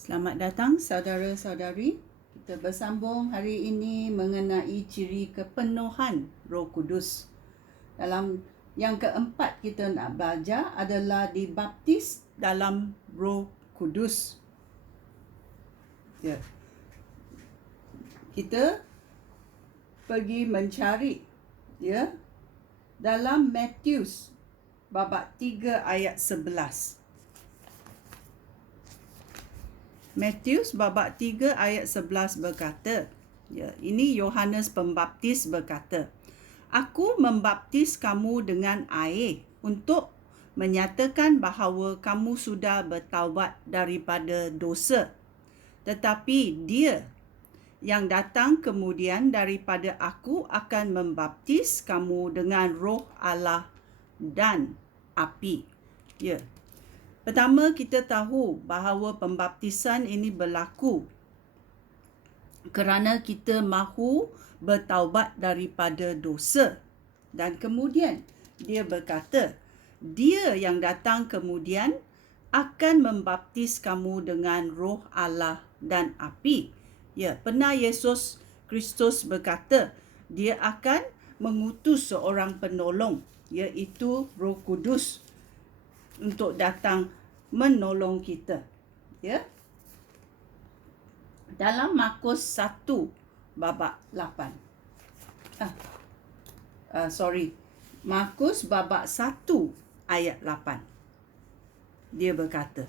Selamat datang saudara-saudari. Kita bersambung hari ini mengenai ciri kepenuhan Roh Kudus. Dalam yang keempat kita nak belajar adalah dibaptis dalam Roh Kudus. Ya. Kita pergi mencari dalam Matius bab 3 ayat 11. Matius bab 3 ayat 11 berkata, ini Yohanes Pembaptis berkata, "Aku membaptis kamu dengan air untuk menyatakan bahawa kamu sudah bertaubat daripada dosa. Tetapi dia yang datang kemudian daripada aku akan membaptis kamu dengan Roh Allah dan api." Pertama, kita tahu bahawa pembaptisan ini berlaku kerana kita mahu bertaubat daripada dosa. Dan kemudian dia berkata, dia yang datang kemudian akan membaptis kamu dengan Roh Allah dan api. Pernah Yesus Kristus berkata, dia akan mengutus seorang penolong, iaitu Roh Kudus, untuk datang menolong kita. Dalam Markus 1 bab 8. Markus bab 1 ayat 8. Dia berkata,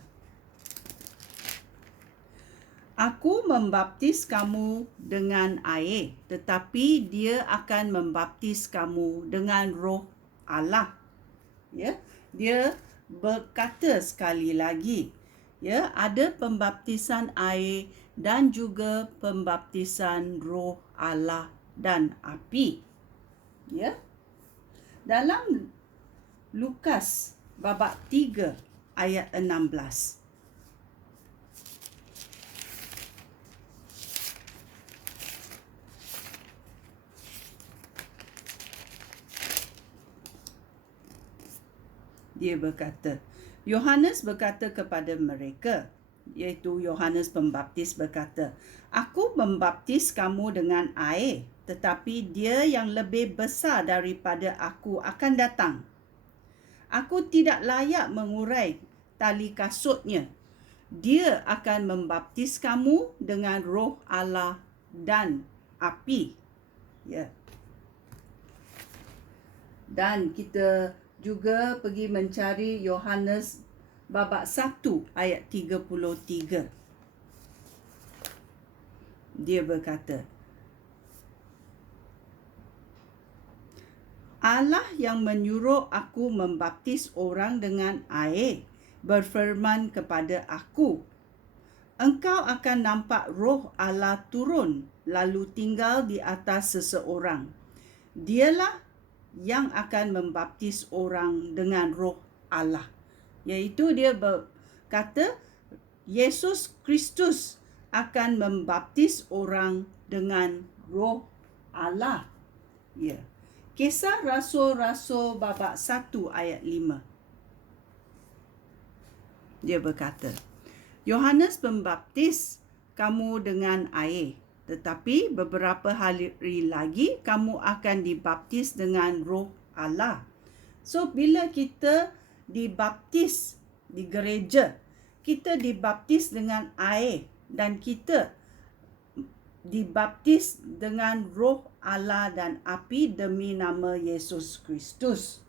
"Aku membaptis kamu dengan air, tetapi dia akan membaptis kamu dengan Roh Allah." Dia berkata sekali lagi, ada pembaptisan air dan juga pembaptisan Roh Allah dan api. Dalam Lukas bab 3 ayat 16. Dia berkata, Yohanes berkata kepada mereka, iaitu Yohanes Pembaptis berkata, "Aku membaptis kamu dengan air, tetapi dia yang lebih besar daripada aku akan datang. Aku tidak layak mengurai tali kasutnya. Dia akan membaptis kamu dengan Roh Allah dan api." Dan kita juga pergi mencari Yohanes bab 1 ayat 33. Dia berkata, "Allah yang menyuruh aku membaptis orang dengan air berfirman kepada aku, engkau akan nampak Roh Allah turun lalu tinggal di atas seseorang. Dialah yang akan membaptis orang dengan Roh Allah." Iaitu dia berkata Yesus Kristus akan membaptis orang dengan Roh Allah. Kisah Rasul-Rasul bab 1 ayat 5. Dia berkata, "Yohanes Pembaptis kamu dengan air, tetapi beberapa hari lagi kamu akan dibaptis dengan Roh Allah." So, bila kita dibaptis di gereja, kita dibaptis dengan air dan kita dibaptis dengan Roh Allah dan api demi nama Yesus Kristus.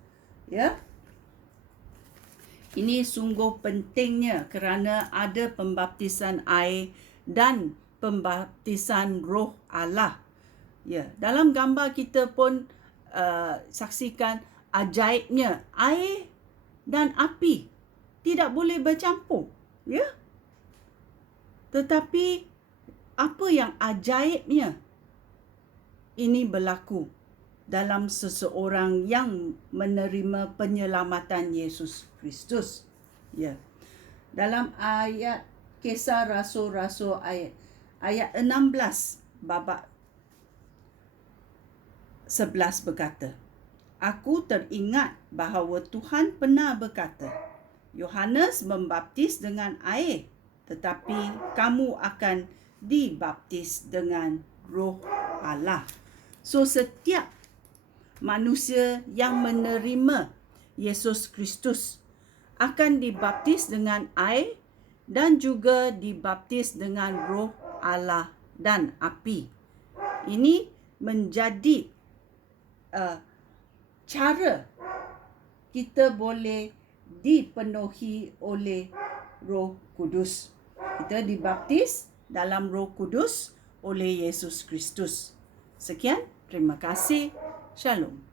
Ini sungguh pentingnya kerana ada pembaptisan air dan pembaptisan Roh Allah. Dalam gambar kita pun saksikan ajaibnya air dan api tidak boleh bercampur. Tetapi apa yang ajaibnya ini berlaku dalam seseorang yang menerima penyelamatan Yesus Kristus. Dalam ayat Kisah Rasul-Rasul ayat 16 bab 11 berkata, "Aku teringat bahawa Tuhan pernah berkata, Yohanes membaptis dengan air, tetapi kamu akan dibaptis dengan Roh Allah. So, setiap manusia yang menerima Yesus Kristus akan dibaptis dengan air dan juga dibaptis dengan Roh Allah dan api. Ini menjadi cara kita boleh dipenuhi oleh Roh Kudus. Kita dibaptis dalam Roh Kudus oleh Yesus Kristus. Sekian, terima kasih. Shalom.